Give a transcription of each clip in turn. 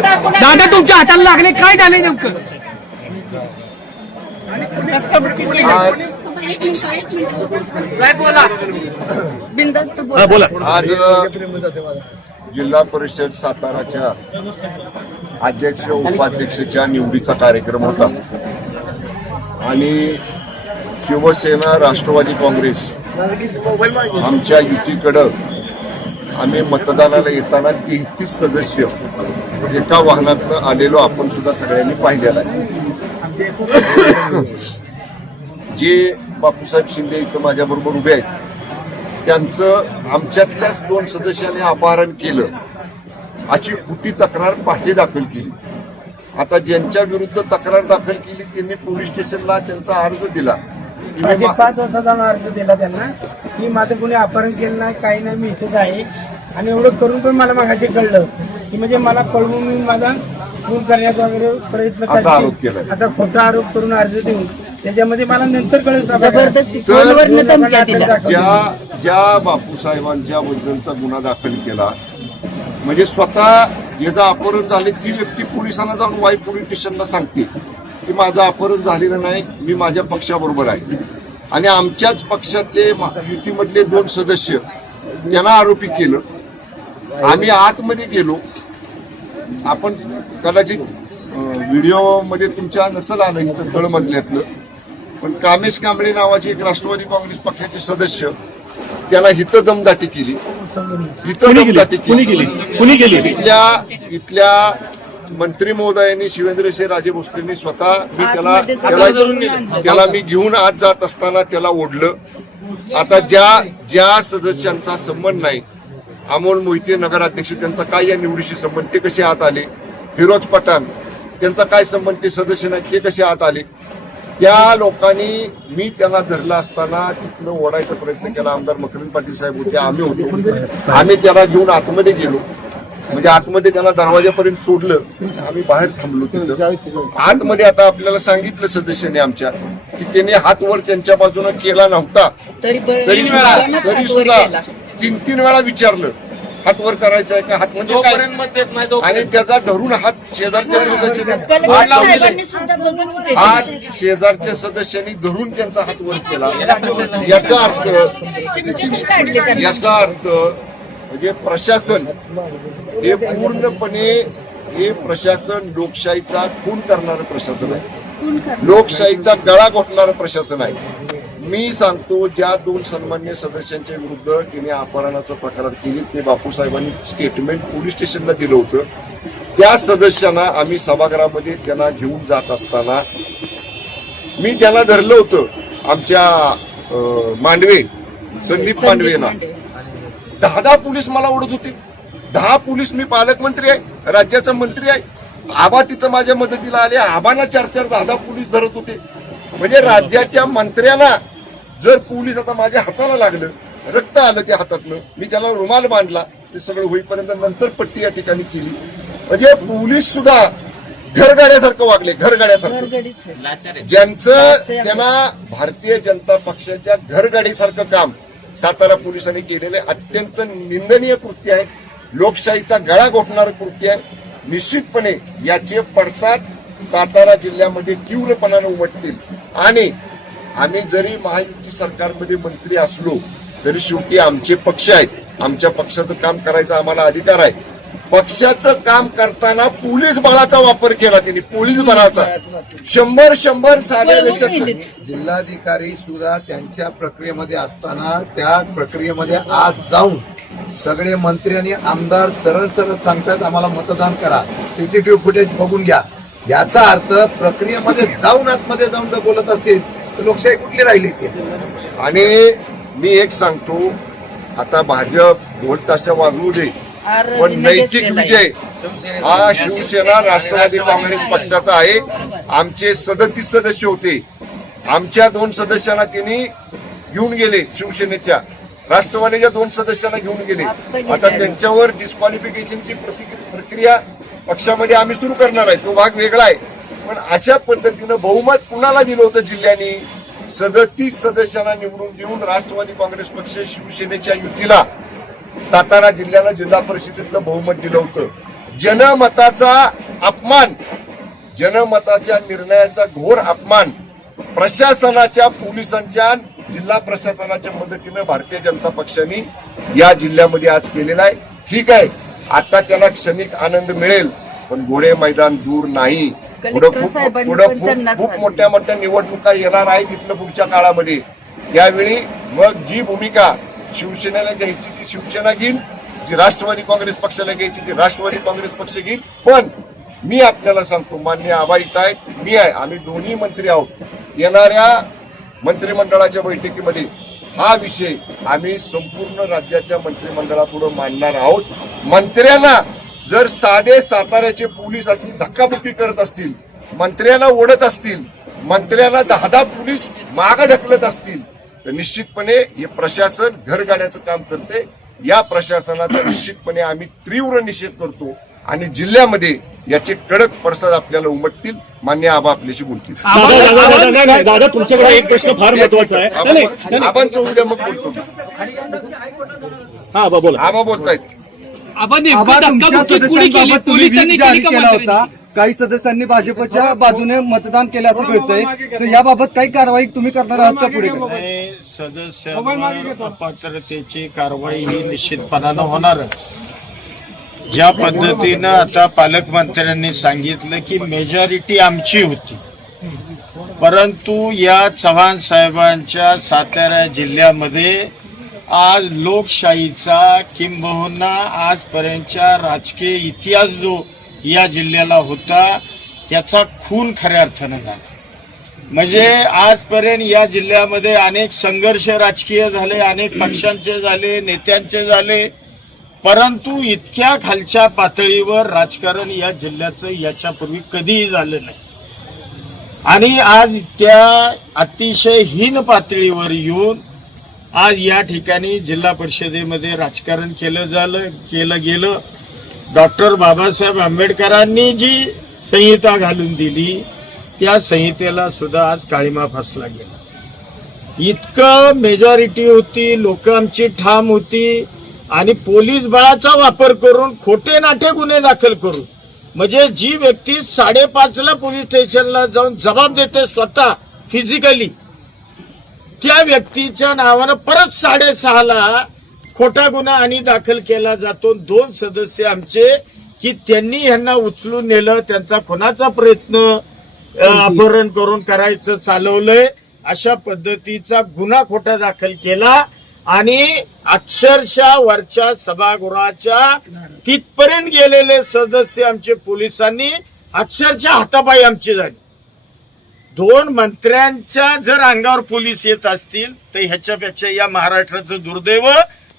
दादा तुमच्या हाताला लागले, काय झाले नेमकं? आज जिल्हा परिषद साताराच्या अध्यक्ष उपाध्यक्षाच्या निवडीचा कार्यक्रम होता आणि शिवसेना राष्ट्रवादी काँग्रेस आमच्या युतीकडं आम्ही मतदानाला येताना 33 सदस्य एका वाहनातनं आलेलो आपण सुद्धा सगळ्यांनी पाहिलेला आहे. जे बापूसाहेब शिंदे इथं माझ्याबरोबर उभे आहेत त्यांचं आमच्यातल्याच 2 सदस्यांनी अपहरण केलं अशी खोटी तक्रार पहाटे दाखल केली. आता ज्यांच्या विरुद्ध तक्रार दाखल केली त्यांनी पोलीस स्टेशनला त्यांचा अर्ज दिला. 5 वर्षाचा अर्ज दिला त्यांना की माझं कोणी अपहरण केलं नाही, काही नाही, मी इथंच आहे. आणि एवढं करून पण मला मागाशी कळलं की म्हणजे मला कळवून मी माझा खून करण्याचा वगैरे प्रयत्न असा आरोप केला, असा खोटा आरोप करून अर्ज देऊन त्याच्यामध्ये मला नंतर कळलं ज्या बापूसाहेबांच्या बद्दलचा गुन्हा दाखल केला म्हणजे स्वतः ज्याचं अपहरण झाले ती व्यक्ती पोलिसांना जाऊन वाई पोलीस स्टेशनला सांगते की माझं अपहरण झालेलं नाही, मी माझ्या पक्षाबरोबर आहे. आणि आमच्याच पक्षातले युतीमधले 2 सदस्य त्यांना आरोपी केलं. आम्ही आतमध्ये गेलो, आपण कदाचित व्हिडिओमध्ये तुमच्या नसल आलं इथं तळमजल्यातलं, पण कामेश कांबळे नावाचे एक राष्ट्रवादी काँग्रेस पक्षाचे सदस्य त्याला हिथं दमदाटी केली. इथल्या मंत्री महोदयांनी शिवेंद्रसिंह राजे भोसलेंनी स्वतः मी त्याला मी घेऊन आत जात असताना त्याला ओढलं. आता ज्या सदस्यांचा संबंध नाही, अमोल मोहिते नगराध्यक्ष त्यांचा काय या निवडीशी संबंध, ते कसे आत आले? फिरोज पठाण त्यांचा काय संबंध, ते सदस्य नाही, ते कसे आत आले? त्या लोकांनी मी त्यांना धरला असताना तिथनं ओढायचा प्रयत्न केला. आमदार मकरंद पाटील साहेब होते, आम्ही होतो. आम्ही त्याला घेऊन आतमध्ये गेलो, म्हणजे आतमध्ये त्याला दरवाजापर्यंत सोडलं, आम्ही बाहेर थांबलो तिथं. आतमध्ये आता आपल्याला सांगितलं सदस्यांनी आमच्या की त्यांनी हात वर त्यांच्या बाजूने केला नव्हता, तरी सुद्धा 3 वेळा विचारलं हात वर करायचा आहे का, हात म्हणजे काय, आणि त्याचा धरून हात शेजारच्या सदस्यांनी धरून त्यांचा हात वर केला. याचा अर्थ म्हणजे प्रशासन हे पूर्णपणे लोकशाहीचा खून करणारं प्रशासन आहे, लोकशाहीचा गळा घोटणारं प्रशासन आहे. मी सांगतो, ज्या 2 सन्मान्य सदस्यांच्या विरुद्ध तिने अपहरणाचा तक्रार केली ते बापूसाहेबांनी स्टेटमेंट पोलीस स्टेशनला दिलं होतं. त्या सदस्यांना आम्ही सभागृहामध्ये त्यांना घेऊन जात असताना मी त्यांना धरलं होतं. आमच्या मांडवे संदीप मांडवेना 10 पोलीस मला ओढत होते. 10 पोलीस, मी पालकमंत्री आहे, राज्याचा मंत्री आहे. आबा तिथं माझ्या मदतीला आले, आबांना 4-4, 10 पोलीस धरत होते. म्हणजे राज्याच्या मंत्र्यांना जर पोलीस आता माझ्या हाताला लागलं, रक्त आलं त्या हातातलं, मी त्याला रुमाल बांधला, ते सगळं होईपर्यंत नंतर पट्टी या ठिकाणी केली. म्हणजे पोलीस सुद्धा घरगाड्यासारखं वागले, घरगाड्यासारखं. ज्यांचं त्यांना भारतीय जनता पक्षाच्या घरगाडीसारखं काम सातारा पोलिसांनी केलेलं अत्यंत निंदनीय कृत्य आहे, लोकशाहीचा गळा घोटणारं कृत्य आहे. निश्चितपणे याचे पडसाद सातारा जिल्ह्यामध्ये तीव्रपणाने उमटतील. आणि आम्ही जरी महायुती सरकारमध्ये मंत्री असलो तरी शेवटी आमचे पक्ष आहेत, आमच्या पक्षाचं काम करायचा आम्हाला अधिकार आहे. पक्षाचं काम करताना पोलीस बळाचा वापर केला त्यांनी, पोलीस बळाचा 100 साध्या देशाचं. जिल्हाधिकारी सुद्धा त्यांच्या प्रक्रियेमध्ये असताना त्या प्रक्रियेमध्ये आज जाऊन सगळे मंत्री आणि आमदार सरळ सांगतात आम्हाला मतदान करा, सीसीटीव्ही फुटेज बघून घ्या. याचा अर्थ प्रक्रियेमध्ये जाऊन आतमध्ये जाऊन जर बोलत असतील तर लोकशाही कुठली राहिली ती. आणि मी एक सांगतो, आता भाजप ढोलताशा वाजवू दे, पण नैतिक विजय हा शिवसेना राष्ट्रवादी काँग्रेस पक्षाचा आहे. आमचे 37 सदस्य होते, आमच्या 2 सदस्यांना त्यांनी घेऊन गेले, शिवसेनेच्या राष्ट्रवादीच्या 2 सदस्यांना घेऊन गेले. आता त्यांच्यावर डिस्क्वालिफिकेशनची प्रक्रिया पक्षामध्ये आम्ही सुरू करणार आहे, तो भाग वेगळा आहे. पण अशा पद्धतीनं बहुमत कुणाला दिलं होतं जिल्ह्याने? 37 सदस्यांना निवडून देऊन राष्ट्रवादी काँग्रेस पक्ष शिवसेनेच्या युतीला सातारा जिल्ह्याला जिल्हा परिषदेतलं बहुमत दिलं होतं. जनमताचा अपमान, जनमताच्या निर्णयाचा घोर अपमान प्रशासनाच्या, पोलिसांच्या, जिल्हा प्रशासनाच्या मदतीनं भारतीय जनता पक्षाने या जिल्ह्यामध्ये आज केलेला आहे. ठीक आहे, आता त्याला क्षणिक आनंद मिळेल, पण घोडे मैदान दूर नाही. पुढे खूप मोठ्या मोठ्या निवडणुका येणार आहेत इथनं पुढच्या काळामध्ये. त्यावेळी मग जी भूमिका शिवसेनेला घ्यायची ती शिवसेना घेईल, जी राष्ट्रवादी काँग्रेस पक्षाला घ्यायची ती राष्ट्रवादी काँग्रेस पक्ष घेईल. पण मी आपल्याला सांगतो, मान्य आबा इथं आहेत, मी आहे, आम्ही दोन्ही मंत्री आहोत. येणाऱ्या मंत्रिमंडळाच्या बैठकीमध्ये हा विषय आम्ही संपूर्ण राज्याच्या मंत्रिमंडळापुढे मांडणार आहोत. मंत्र्यांना जर साधे साताऱ्याचे पोलीस अशी धक्काबुक्की करत असतील, मंत्र्यांना ओढत असतील, मंत्र्यांना 10 पोलीस मागे ढकलत असतील, तर निश्चितपणे हे प्रशासन घरगाड्याचं काम करते. या प्रशासनाचा निश्चितपणे आम्ही तीव्र निषेध करतो आणि जिल्ह्यामध्ये याचे कडक पडसाद आपल्याला उमटतील. मान्य आबा आपल्याशी बोलतील. दादा तुमच्याकडे एक प्रश्न फार महत्वाचा आहे. आबांचं उद्या मग बोलतो. हा बोला. आबा बोलतायत. तुमच्या सदस्यांबाबत तुम्ही व्हीप जारी केला होता. काही सदस्यांनी भाजपच्या बाजूने मतदान केल्याचं कळतंय, तर याबाबत काही कारवाई तुम्ही करणार आहात का पुढे? सदस्यांवर अपात्रतेची कारवाई ही निश्चितपणानं होणार. ज्या पद्धतीनं आता पालकमंत्र्यांनी सांगितलं की मेजॉरिटी आमची होती, परंतु या चव्हाण साहेबांच्या सातारा जिल्ह्यामध्ये आज लोकशाहीचा किंबहुना आजपर्यंतच्या राजकीय इतिहास जो या जिल्ह्याला होता त्याचा खून खऱ्या अर्थानं झाला. म्हणजे आजपर्यंत या जिल्ह्यामध्ये अनेक संघर्ष राजकीय झाले, अनेक पक्षांचे झाले, नेत्यांचे झाले, परंतु इतक्या खालच्या पातळीवर राजकारण या जिल्ह्याचं याच्यापूर्वी कधीही झालं नाही. आणि आज त्या अतिशय हीन पातळीवर येऊन आज या ठिकाणी जिल्हा परिषदेमध्ये राजकारण केलं गेलं. डॉक्टर बाबासाहेब आंबेडकरांनी जी संहिता घालून दिली त्या संहितेला सुद्धा आज काळिमा फासला गेला. इतकं मेजॉरिटी होती, लोक आमची ठाम होती आणि पोलीस बळाचा वापर करून खोटे नाटे गुन्हे दाखल करून, म्हणजे जी व्यक्ती 5:30ला पोलीस स्टेशनला जाऊन जबाब देते स्वतः फिजिकली, त्या व्यक्तीच्या नावानं परत 6:30ला खोटा गुन्हा आणि दाखल केला जातो. 2 सदस्य आमचे की त्यांनी यांना उचलून नेलं, त्यांचा खुनाचा प्रयत्न अपहरण करून करायचं चालवलंय, अशा पद्धतीचा गुन्हा खोटा दाखल केला आणि अक्षरशः वरच्या सभागृहाच्या तिथपर्यंत गेलेले सदस्य आमचे पोलिसांनी अक्षरशः हातापायी आमची झाली. 2 मंत्र्यांच्या जर अंगावर पोलीस येत असतील तर ह्याच्यापेक्षा या महाराष्ट्राचं दुर्दैव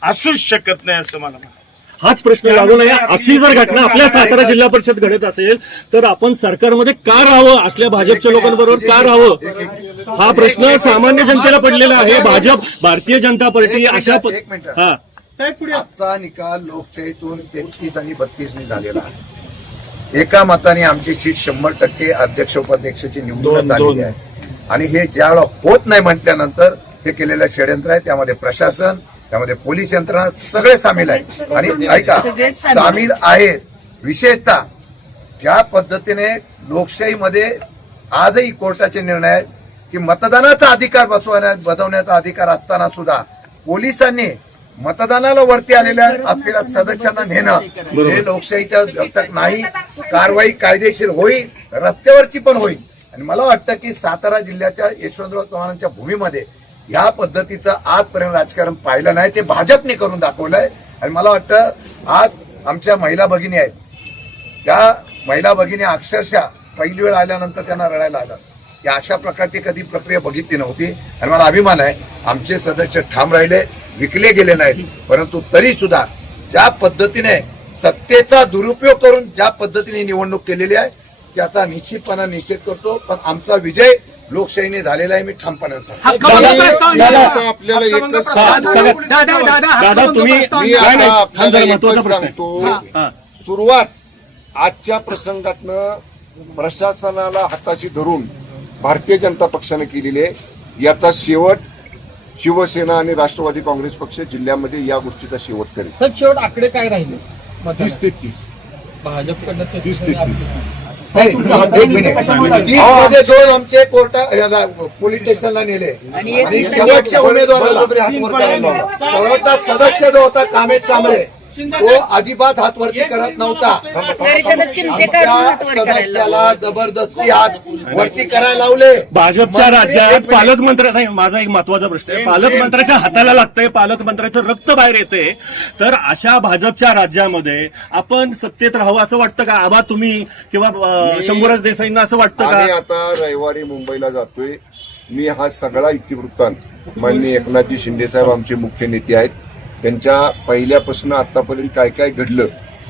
असूच शकत नाही असं मला म्हणायचं. हाच प्रश्न लागू नये. अशी जर घटना आपल्या सातारा जिल्हा परिषद घडत असेल तर आपण सरकारमध्ये का राहावं, असल्या भाजपच्या लोकांबरोबर का राहावं, हा प्रश्न सामान्य जनतेला पडलेला आहे. भाजप, भारतीय जनता पार्टी अशा हा आजचा निकाल लोकशाहीतून 33 आणि 32 झालेला आहे. एका मताने आमची सीट 100% अध्यक्ष उपाध्यक्षाची निवडणूक झालेली आहे आणि हे ज्यावेळेला होत नाही म्हटल्यानंतर हे केलेलं षडयंत्र आहे. त्यामध्ये प्रशासन, त्यामध्ये पोलीस यंत्रणा सगळे सामील आहेत. आणि ऐका, सामील आहेत. विशेषतः ज्या पद्धतीने लोकशाहीमध्ये आजही कोर्टाचे निर्णय आहेत की मतदानाचा अधिकार बजावण्याचा अधिकार असताना सुद्धा पोलिसांनी मतदानाला वरती असलेल्या सदस्यांना नेणं हे लोकशाहीच्या दत्तक नाही. कारवाई कायदेशीर होईल, रस्त्यावरची पण होईल. आणि मला वाटतं की सातारा जिल्ह्याच्या यशवंतराव चव्हाणांच्या भूमीमध्ये या पद्धतीचं आजपर्यंत राजकारण पाहिलं नाही, ते भाजपने करून दाखवलंय. आणि मला वाटतं आज आमच्या महिला भगिनी आहेत, त्या महिला भगिनी अक्षरशः पहिली वेळ आल्यानंतर त्यांना रडायला आलं की अशा प्रकारची कधी प्रक्रिया बघितली नव्हती. आणि मला अभिमान आहे आमचे सदस्य ठाम राहिले, विकले गेले नाहीत. परंतु तरी सुद्धा ज्या पद्धतीने सत्तेचा दुरुपयोग करून ज्या पद्धतीने निवडणूक केलेली आहे त्याचा निश्चितपणे निषेध करतो. पण आमचा विजय लोकशाहीने झालेला आहे, मी ठामपणे सांगतो. आपल्याला एकच दादा तुम्ही सांगतो, सुरुवात आजच्या प्रसंगातनं प्रशासनाला हाताशी धरून भारतीय जनता पक्षाने केलेली आहे. याचा शेवट शिवसेना आणि राष्ट्रवादी काँग्रेस पक्ष जिल्ह्यामध्ये या गोष्टीचा शेवट करेल. शेवट आकडे काय राहिले? 30 ते 30. 30 ते 30. नाही, एक मिनिट 30 मध्ये 2 आमचे कोर्टा पोलीस स्टेशनला नेले आणि शेवटच्या उमेदवाराला शेवटचा सदस्य जो होता कामेश कांबळे तो अजिबात हात वरती करत नव्हता. आमच्या सदस्याला जबरदस्ती हात वरती करायला लावले. भाजपच्या राज्यात पालकमंत्री नाही, माझा एक महत्वाचा प्रश्न आहे. पालकमंत्र्याच्या हाताला लागतंय, पालकमंत्र्याचं रक्त बाहेर येते, तर अशा भाजपच्या राज्यामध्ये आपण सत्तेत राहावं असं वाटतं का? आबा तुम्ही किंवा शंभूराज देसाईंना असं वाटतं आम्ही का? आता रविवारी मुंबईला जातोय. मी हा सगळा इतिवृत्तांत माननीय एकनाथजी शिंदे साहेब आमचे मुख्य नेते आहेत, त्यांच्या पहिल्यापासून आतापर्यंत काय काय घडलं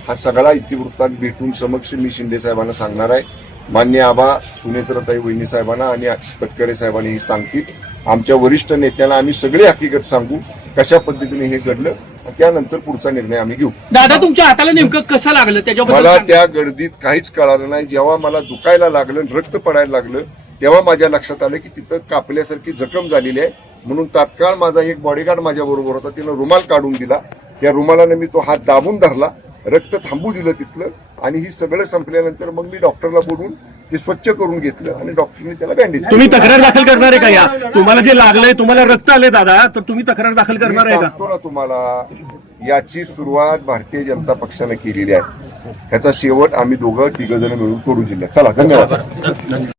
हा सगळा इतिवृत्तांत भेटून समक्ष मी शिंदे साहेबांना सांगणार आहे. मान्य आबा सुनेत्रताई वहिनी साहेबांना आणि तटकरे साहेबांनी ही सांगतील. आमच्या वरिष्ठ नेत्यांना आम्ही सगळे हकीकत सांगू कशा पद्धतीने हे घडलं, त्यानंतर पुढचा निर्णय आम्ही घेऊ. दादा तुमच्या हाताला नेमकं कसं लागलं त्याच्याबद्दल मला सांगा. त्या गर्दीत काहीच कळालं नाही. जेव्हा मला दुखायला लागलं, रक्त पडायला लागलं, तेव्हा माझ्या लक्षात आलं की तिथं कापल्यासारखी जखम झालेली आहे. म्हणून तात्काळ माझा एक बॉडीगार्ड माझ्या बरोबर होता, तिनं रुमाल काढून दिला. त्या रुमालाने मी तो हात दाबून धरला, रक्त थांबू दिलं तिथलं, आणि ही सगळं संपल्यानंतर मग मी डॉक्टरला बोलून ते स्वच्छ करून घेतलं आणि डॉक्टरने त्याला बँडेज. तुम्ही तक्रार दाखल करणार आहे का? या तुम्हाला जे लागलंय, तुम्हाला रक्त आले दादा, तर तुम्ही तक्रार दाखल करणार आहे का? सांगतो ना तुम्हाला, याची सुरुवात भारतीय जनता पक्षाने केलेली आहे. ह्याचा शेवट आम्ही दोघं तिघ जण मिळून करू जिल्ह्यात. चला, धन्यवाद.